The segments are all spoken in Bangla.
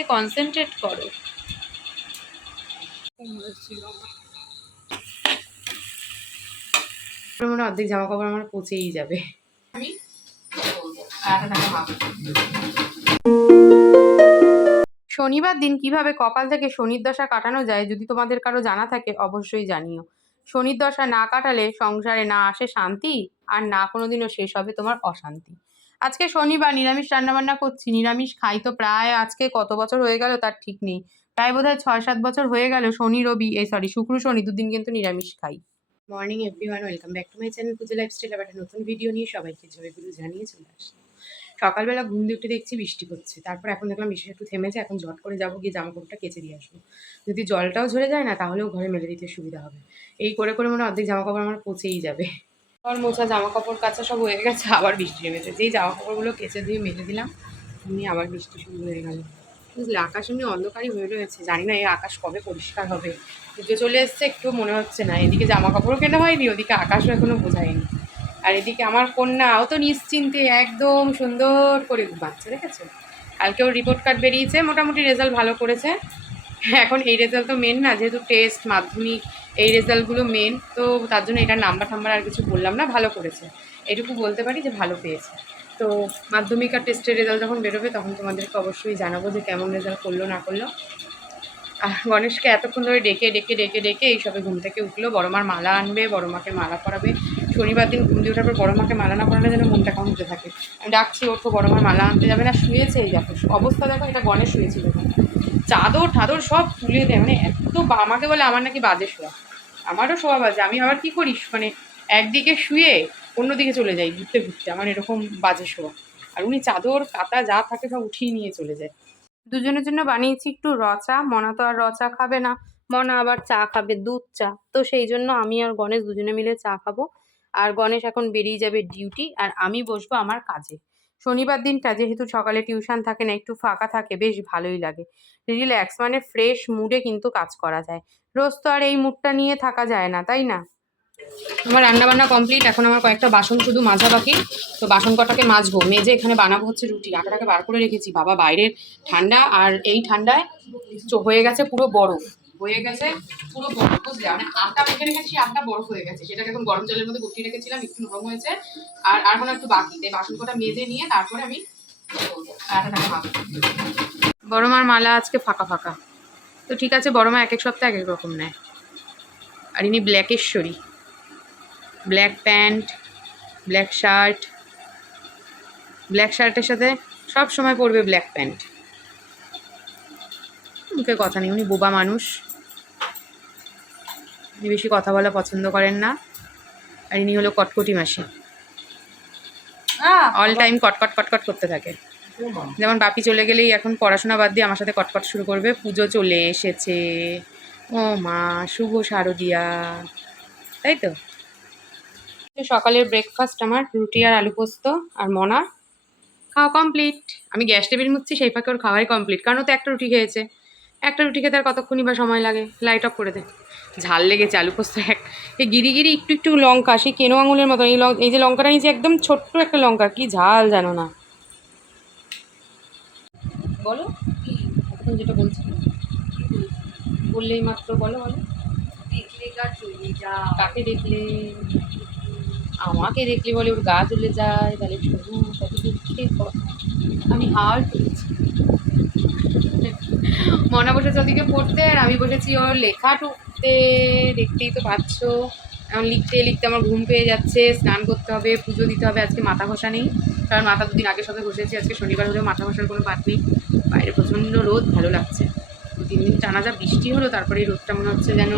দিকে কনসেন্ট্রেট করো। মনে অর্ধেক জামা কাপড় আমার পচেই যাবে। শনিবার দিন কীভাবে কপাল থেকে শনির দশা কাটানো যায় যদি তোমাদের কারও জানা থাকে অবশ্যই জানিও। শনির দশা না কাটালে সংসারে না আসে শান্তি আর না কোনোদিনও শেষ হবে তোমার অশান্তি। আজকে শনিবার নিরামিষ রান্নাবান্না করছি, নিরামিষ খাই তো প্রায় আজকে কত বছর হয়ে গেল তার ঠিক নেই। প্রায় বোধহয় ছয় সাত বছর হয়ে গেল শনি, রবি, এই সরি শুক্র, শনি দুদিন কিন্তু নিরামিষ খাই। Morning everyone welcome back to my channel Puja lifestyle আবার একটা নতুন ভিডিও নিয়ে সবাইকে জয়গুলো জানিয়ে চলে আসলাম। সকালবেলা ঘুম দিয়ে উঠে দেখছি বৃষ্টি পড়ছে। তারপর এখন দেখলাম বৃষ্টি একটু থেমেছে এখন জট করে যাব গিয়ে জামা কাপড়টা কেচে দিয়ে আসব। যদি জলটাও ঝরে যায় না, তাহলেও ঘরে মেলে দিতে সুবিধা হবে। এই করে করে মনে হয় অর্ধেক জামা কাপড় আমার পচেই যাবে। আর মোছা জামা কাপড় কাচা সব হয়ে গেছে, আবার বৃষ্টি নেমেছে। যেই জামা কাপড়গুলো কেচে দিয়ে মেলে দিলাম, এমনি আবার বৃষ্টি শুরু হয়ে গেল। বুঝলে আকাশ এমনি অন্ধকারই হয়ে রয়েছে, জানি না এই আকাশ কবে পরিষ্কার হবে। পুজো চলে এসছে, একটু মনে হচ্ছে না। এদিকে জামা কাপড়ও কেনা হয়নি, ওদিকে আকাশও এখনও বোঝায়নি। আর এদিকে আমার কন্যা, ও তো নিশ্চিন্তে একদম সুন্দর করে ঘুমাচ্ছে, দেখেছ? কালকেও রিপোর্ট কার্ড বেরিয়েছে, মোটামুটি রেজাল্ট ভালো করেছে। এখন এই রেজাল্ট তো মেন না, যেহেতু টেস্ট মাধ্যমিক এই রেজাল্টগুলো মেন তো তার জন্য এটার নাম্বার টাম্বার আর কিছু বললাম না, ভালো করেছে। এটুকু বলতে পারি যে ভালো পেয়েছে। তো মাধ্যমিক আর টেস্টের রেজাল্ট যখন বেরোবে, তখন তোমাদেরকে অবশ্যই জানাব যে কেমন রেজাল্ট করল, না করল। আর গণেশকে এতক্ষণ ধরে ডেকে ডেকে ডেকে ডেকে এই সবে ঘুম থেকে উঠল। বড় মার মালা আনবে বড় মাকে মালা পরাবে। শনিবার দিন ঘুম দিয়ে ওঠার পর বড় মাকে মালা না পরালে যেন মনটা কেমন হতে থাকে। আমি ডাকছি, ওঠো বড় মার মালা আনতে যাবে না, শুয়েছে এই দেখো। অবস্থা দেখো, এটা গণেশ শুয়েছিল। চাদর ঠাদর সব তুলে দেয়। মানে এত আমাকে বলে আমার নাকি বাজে শোয়া। আমারও শোয়া বাজে। আমি আবার কি করিস মানে একদিকে শুয়ে অন্যদিকে চলে যাই, ঘুরতে ঘুরতে। আমার এরকম বাজে শোয়া। আর উনি চাদর কাতা যা থাকে সব উঠিয়ে নিয়ে চলে যায়। দুজনের জন্য বানিয়েছি একটু রচা। মনা তো আর রচা খাবে না। মনা আবার চা খাবে, দুধ, চা। তো সেই জন্য আমি আর গণেশ দুজনে মিলে চা খাব। আর গণেশ এখন বেরিয়ে যাবে ডিউটি। আর আমি বসবো আমার কাজে। শনিবার দিনটা যেহেতু সকালে টিউশন থাকে না, একটু ফাঁকা থাকে, বেশ ভালোই লাগে। রিল্যাক্স মানে ফ্রেশ মুডে কিন্তু কাজ করা যায়। রোজ তো আর এই মুডটা নিয়ে থাকা যায় না, তাই না? আমার রান্নাবান্না কমপ্লিট, এখন আমার কয়েকটা বাসন শুধু মাজা বাকি। তো বাসন কটাকে মাজবো? মেজে এখানে বানাবো হচ্ছে রুটি। আটাটাকে বার করে রেখেছি। বাবা বাইরের ঠান্ডা, আর এই ঠান্ডায় হয়ে গেছে পুরো বরফ। হয়ে গেছে, পুরো বরফ বুঝলে? মানে আটা মেখে রেখেছি, আটা বরফ হয়ে গেছে। সেটাকে এখন গরম জলের মধ্যে গুটিয়ে রেখেছিলাম, একটু নরম হয়েছে। আর আর কোনো একটু বাকি। তাই বাসন কটা মেজে নিয়ে তারপরে আমি আটাটাকে মাখবো বড় মার মালা আজকে ফাঁকা ফাঁকা। তো ঠিক আছে বড় মা এক এক সপ্তাহে এক এক রকম নেয়। আর ইনি ব্ল্যাকেশ্বরী। Black pant, black shirt. Black শার্টের সাথে সব সময় পরবে ব্ল্যাক প্যান্ট। মুখে কথা নেই, উনি বোবা মানুষ। উনি বেশি কথা বলা পছন্দ করেন না। আর ইনি হলো কটকটি মাসি। অল টাইম কটকট কটকট করতে থাকে। যেমন বাপি চলে গেলেই এখন পড়াশোনা বাদ দিয়ে আমার সাথে কটকট শুরু করবে। পুজো চলে এসেছে। ও মা শুভ শারদিয়া। তাই তো? সকালের ব্রেকফাস্ট আমার রুটি আর আলু পোস্ত আর মনা। খাওয়া কমপ্লিট আমি গ্যাস টেবিল মুছছি সেই ফাঁকে ওর খাওয়াই কমপ্লিট কারণ ও তো একটা রুটি খেয়েছে। একটা রুটি খেতে আর কতক্ষণই বা সময় লাগে? লাইট অফ করে দে। ঝাল লেগেছে আলু পোস্ত এক। এই গিরি গিরি একটু একটু লঙ্কা সেই কেনো আঙুলের মতো এই লঙ্কা এই যে লঙ্কাটা নিয়েছি একদম ছোট্ট একটা লঙ্কা কি ঝাল জানো না। বলো এখন যেটা বলছি। বললেই মাত্র বলো বলো। দেখলে গা চলে যা। কাকে দেখলে? আমাকে দেখলে বলে ওর গা জ্বলে যায় তাহলে শুধু কত দুঃখের কথা আমি হার করেছি মনা বসেছে ওদিকে পড়তে আর আমি বসেছি ওর লেখা টুকতে। দেখতেই তো পাচ্ছ। এখন লিখতে লিখতে আমার ঘুম পেয়ে যাচ্ছে। স্নান করতে হবে পুজো দিতে হবে। আজকে মাথা ঘষা নেই। কারণ মাথা দুদিন আগে সাথে ঘষেছি। আজকে শনিবার হলেও মাথা ঘষার কোনো পাত নেই। বাইরে প্রচণ্ড রোদ ভালো লাগছে। দু তিন দিন টানা যা বৃষ্টি হলো তারপরে এই রোদটা মনে হচ্ছে যেন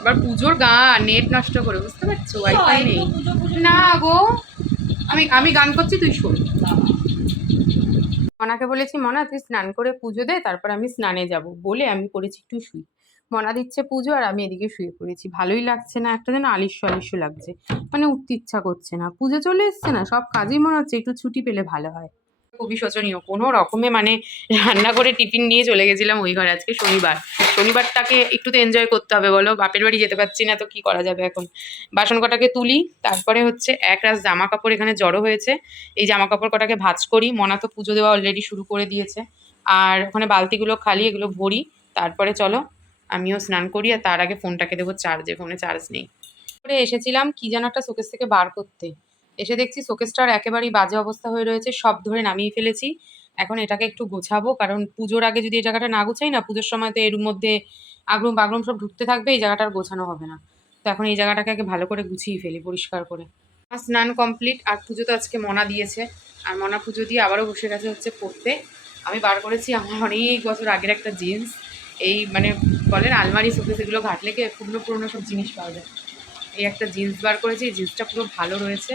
আবার পুজোর গান নেট নষ্ট করে বুঝতে পারছ? ওয়াইফাই নেই। না গো আমি আমি গান করছি তুই শোন। মনাকে বলেছি, মনা, তুই স্নান করে পুজো দে, তারপর আমি স্নানে যাব। বলে আমি করেছি একটু শুই। মনা দিচ্ছে পুজো আর আমি এদিকে শুয়ে পড়েছি। ভালোই লাগছে না, একটা যেন আলিস্য আলিস্য লাগছে। মানে উঠতে ইচ্ছা করছে না। পুজো চলে এসছে না, সব কাজেই মনে হচ্ছে, একটু ছুটি পেলে ভালো হয়। খুবই শোচনীয়। কোনো রকমে মানে রান্না করে টিফিন নিয়ে চলে গেছিলাম ওই ঘরে, আজকে শনিবার। শনিবারটাকে একটু তো এনজয় করতে হবে বলো। বাপের বাড়ি যেতে পারছি না তো কি করা যাবে এখন? বাসন কটাকে তুলি, তারপরে হচ্ছে এক রাস জামা কাপড় এখানে জড়ো হয়েছে। এই জামা কাপড় কটাকে ভাজ করি, মনা তো পুজো দেওয়া অলরেডি শুরু করে দিয়েছে। আর ওখানে বালতিগুলো খালি, এগুলো ভরি, তারপরে চলো আমিও স্নান করি আর তার আগে ফোনটাকে দেবো চার্জে ফোনে চার্জ নেই। করে এসেছিলাম কি যেন একটা শোকেস থেকে বার করতে। এসে দেখছি শোকেসটার একেবারেই বাজে অবস্থা হয়ে রয়েছে, সব ধরে নামিয়ে ফেলেছি। এখন এটাকে একটু গোছাবো, কারণ পুজোর আগে যদি এই জায়গাটা না গোছাই না, পুজোর সময় তো এর মধ্যে আগরুম বাগরুম সব ঢুকতে থাকবে, এই জায়গাটা আর গোছানো হবে না। তো এখন এই জায়গাটাকে আগে ভালো করে গুছিয়ে ফেলি, পরিষ্কার করে। আর স্নান কমপ্লিট, আর পুজো তো আজকে মনা দিয়েছে। আর মনা পুজো দিয়ে আবারও বসে গেছে হচ্ছে পড়তে। আমি বার করেছি আমার অনেক বছর আগের একটা জিন্স। এই মানে বলেন আলমারি, শোকেস, এগুলো ঘাটলে কি পুরনো পুরনো সব জিনিস পাওয়া যায়? এই একটা জিন্স বার করেছি জিন্সটা পুরো ভালো রয়েছে।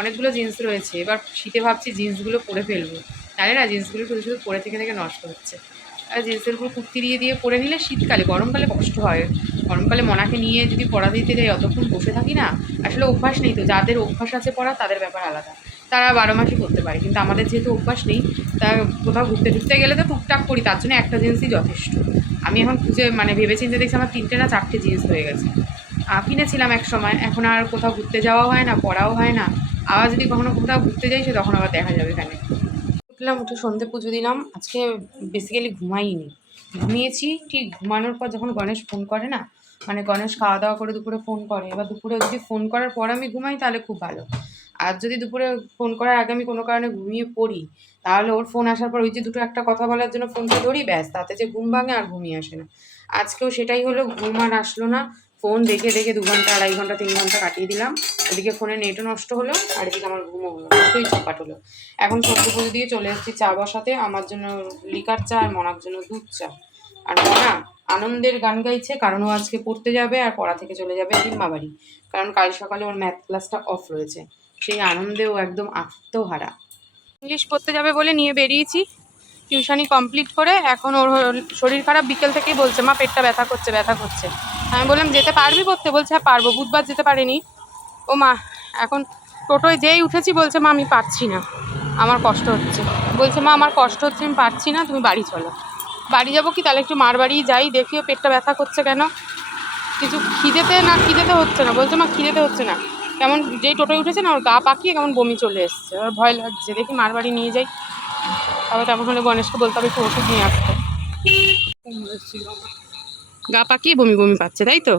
অনেকগুলো জিন্স রয়েছে। এবার শীতে ভাবছি জিন্সগুলো পরে ফেলব। তাহলে না জিন্সগুলো শুধু শুধু পরে থেকে থেকে নষ্ট হচ্ছে। আর জিন্সের উপর কুর্তি দিয়ে দিয়ে পরে নিলে শীতকালে, গরমকালে কষ্ট হয়। গরমকালে মনাকে নিয়ে যদি পড়া দিতে যাই, অতক্ষণ বসে থাকি না, আসলে অভ্যাস নেই তো। যাদের অভ্যাস আছে পড়া, তাদের ব্যাপার আলাদা। তারা বারো মাসই করতে পারে, কিন্তু আমাদের যেহেতু অভ্যাস নেই, তা কোথাও ঘুরতে টুরতে গেলে তো টুকটাক করি তার জন্য একটা জিন্সই যথেষ্ট। আমি এখন খুঁজে মানে ভেবে চিন্তে দেখছি আমার তিনটে না চারটে জিন্স হয়ে গেছে। কিনেছিলাম এক সময়, এখন আর কোথাও ঘুরতে যাওয়া হয় না, পড়াও হয় না। আবার যদি কখনো কোথাও ঘুরতে যাই, সে তখন আবার দেখা যাবে এখানে। উঠলাম, উঠে সন্ধে পুজো দিলাম। আজকে বেসিক্যালি ঘুমাইনি। ঘুমিয়েছি, ঠিক ঘুমানোর পর যখন গণেশ ফোন করে না মানে গণেশ খাওয়া দাওয়া করে দুপুরে ফোন করে, এবার দুপুরে যদি ফোন করার পর আমি ঘুমাই তাহলে খুব ভালো। আর যদি দুপুরে ফোন করার আগে আমি কোনো কারণে ঘুমিয়ে পড়ি, তাহলে ওর ফোন আসার পর ওই যে দুটো একটা কথা বলার জন্য ফোনটা ধরি, ব্যাস, তাতে যে ঘুম ভাঙে আর ঘুমিয়ে আসে না। আজকেও সেটাই হলো, ঘুম আর আসলো না। ফোন দেখে দেখে দু ঘণ্টা, আড়াই ঘণ্টা, তিন ঘণ্টা কাটিয়ে দিলাম। ওদিকে ফোনে নেটও নষ্ট হলো আর এদিকে আমার ঘুমও হলো দুটোই চপাট হলো। এখন সন্ধ্যে পুজো দিয়ে চলে এসেছি চা বসাতে, আমার জন্য লিকার চা আর মনার জন্য দুধ চা। আর মনা আনন্দের গান গাইছে, কারণ ও আজকে পড়তে যাবে আর পড়া থেকে চলে যাবে কিম্মা বাড়ি কারণ কাল সকালে ওর ম্যাথ ক্লাসটা অফ রয়েছে। সেই আনন্দে ও একদম আত্মহারা। ইংলিশ পড়তে যাবে বলে নিয়ে বেরিয়েছি টিউশনি কমপ্লিট করে। এখন ওর শরীর খারাপ, বিকেল থেকেই বলছে, মা, পেটটা ব্যথা করছে ব্যথা করছে। আমি বললাম, যেতে পারবি পড়তে বলছে হ্যাঁ পারব। বুধবার যেতে পারিনি। ও মা, এখন টোটোয় যেই উঠেছি, বলছে, মা, আমি পারছি না। আমার কষ্ট হচ্ছে। বলছে, মা, আমার কষ্ট হচ্ছে, আমি পারছি না, তুমি বাড়ি চলো। বাড়ি যাব কি, তাহলে একটু মার বাড়ি যাই, দেখিও পেটটা ব্যথা করছে কেন। কিছু খিদেতে না, খিদেতে হচ্ছে না। বলছে, মা, খিদেতে হচ্ছে না। কেমন যেই টোটোয় উঠেছে না, ওর গা পাকিয়ে কেমন বমি চলে এসছে। ওর ভয় লাগছে। দেখি মার বাড়ি নিয়ে যাই। তারপর তেমন হলে গণেশকে বলতে হবে, একটু ওষুধ নিয়ে আসতে। গা পাকিয়ে বমি বমি পাচ্ছে তাই তো?